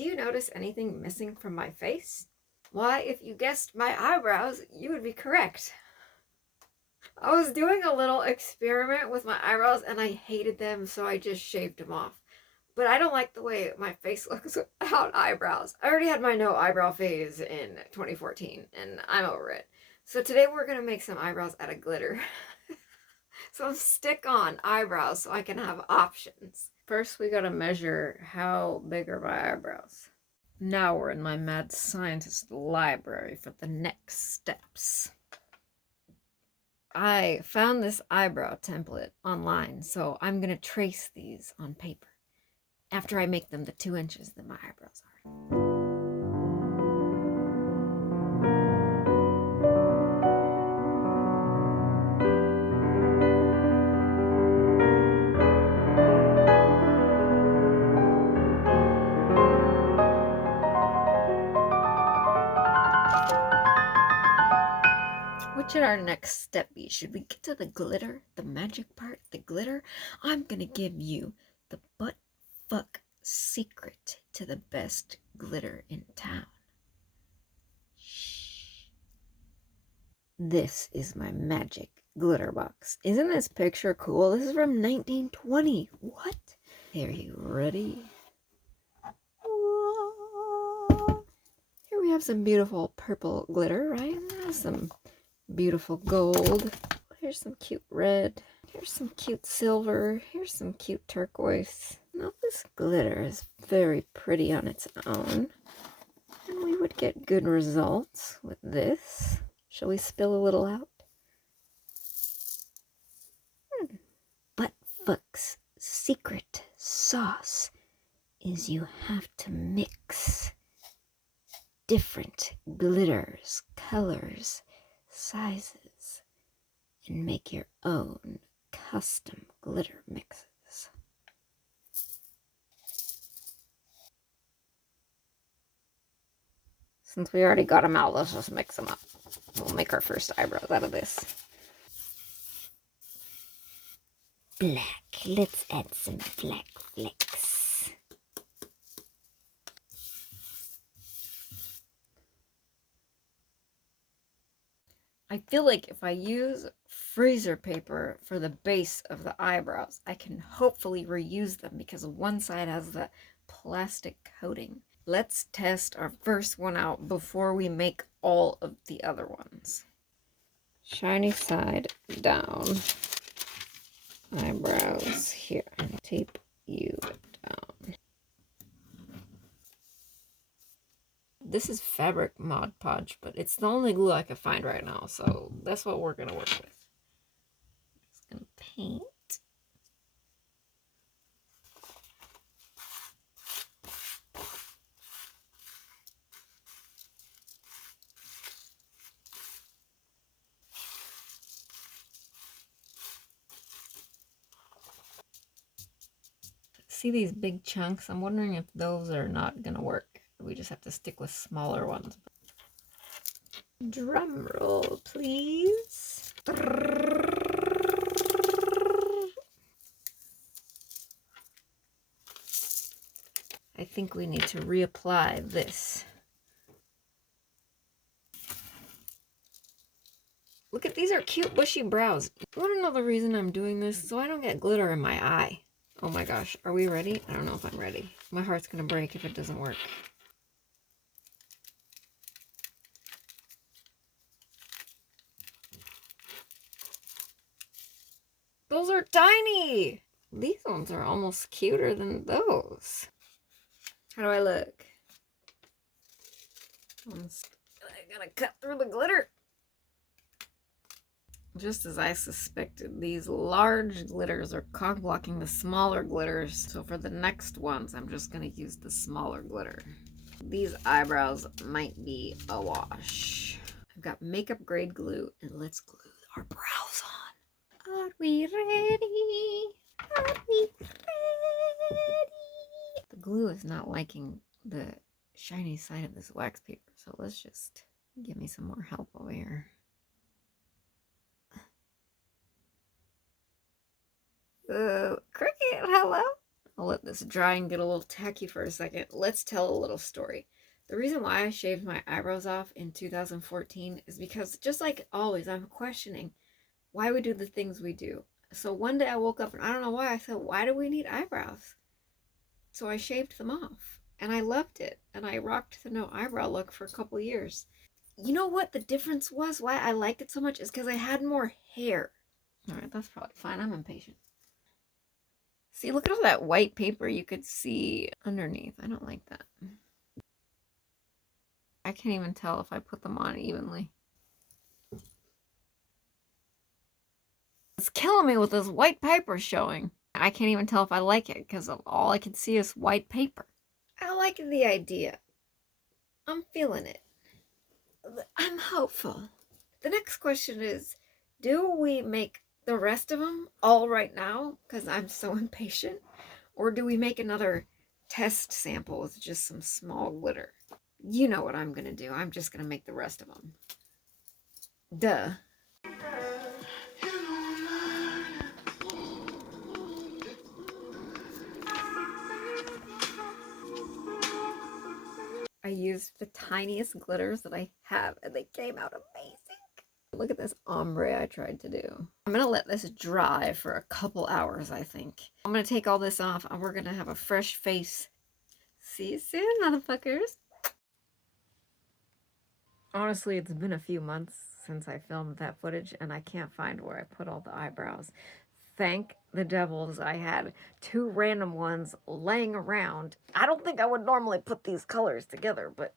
Do you notice anything missing from my face? Why, if you guessed my eyebrows, you would be correct. I was doing a little experiment with my eyebrows and I hated them, so I just shaved them off. But I don't like the way my face looks without eyebrows. I already had my no eyebrow phase in 2014 and I'm over it. So today we're going to make some eyebrows out of glitter. So stick on eyebrows so I can have options. First we gotta measure how big are my eyebrows. Now we're in my mad scientist library for the next steps. I found this eyebrow template online, so I'm gonna trace these on paper after I make them the 2 inches that my eyebrows are. What should our next step be? Should we get to the glitter? The magic part? The glitter? I'm gonna give you the butt fuck secret to the best glitter in town. Shh. This is my magic glitter box. Isn't this picture cool? This is from 1920. What? Are you ready? Here we have some beautiful purple glitter, right? There's some beautiful gold. Here's some cute red. Here's some cute silver. Here's some cute turquoise. Now this glitter is very pretty on its own. And we would get good results with this. Shall we spill a little out? Buttfuck's secret sauce is you have to mix different glitters, colors, sizes, and make your own custom glitter mixes. Since we already got them out, let's just mix them up. We'll make our first eyebrows out of this. Black. Let's add some black flecks. I feel like if I use freezer paper for the base of the eyebrows, I can hopefully reuse them because one side has the plastic coating. Let's test our first one out before we make all of the other ones. Shiny side down. Eyebrows here. Tape you down. This is fabric Mod Podge, but it's the only glue I can find right now, so that's what we're gonna work with. Just gonna paint. See these big chunks? I'm wondering if those are not gonna work. We just have to stick with smaller ones. Drum roll, please. I think we need to reapply this. Look at these are cute bushy brows. You want to know the reason I'm doing this? So I don't get glitter in my eye. Oh my gosh, are we ready? I don't know if I'm ready. My heart's gonna break if it doesn't work. Those are tiny! These ones are almost cuter than those. How do I look? I gotta cut through the glitter. Just as I suspected, these large glitters are cog blocking the smaller glitters. So for the next ones, I'm just gonna use the smaller glitter. These eyebrows might be a wash. I've got makeup grade glue, and let's glue our brows on. Are we ready? Are we ready? The glue is not liking the shiny side of this wax paper, so let's just give me some more help over here. Cricket, hello? I'll let this dry and get a little tacky for a second. Let's tell a little story. The reason why I shaved my eyebrows off in 2014 is because, just like always, I'm questioning why we do the things we do. So one day I woke up and I don't know why, I said, why do we need eyebrows? So I shaved them off and I loved it. And I rocked the no eyebrow look for a couple years. You know what the difference was? Why I liked it so much is because I had more hair. All right, that's probably fine. I'm impatient. See, look at all that white paper you could see underneath. I don't like that. I can't even tell if I put them on evenly. It's killing me with this white paper showing. I can't even tell if I like it because all I can see is white paper. I like the idea. I'm feeling it. I'm hopeful. The next question is, do we make the rest of them all right now because I'm so impatient? Or do we make another test sample with just some small glitter? You know what I'm going to do. I'm just going to make the rest of them. Duh. I used the tiniest glitters that I have and they came out amazing. Look at this ombre I tried to do. I'm going to let this dry for a couple hours, I think. I'm going to take all this off and we're going to have a fresh face. See you soon, motherfuckers. Honestly, it's been a few months since I filmed that footage and I can't find where I put all the eyebrows. Thank the devils I had 2 random ones laying around. I don't think I would normally put these colors together, but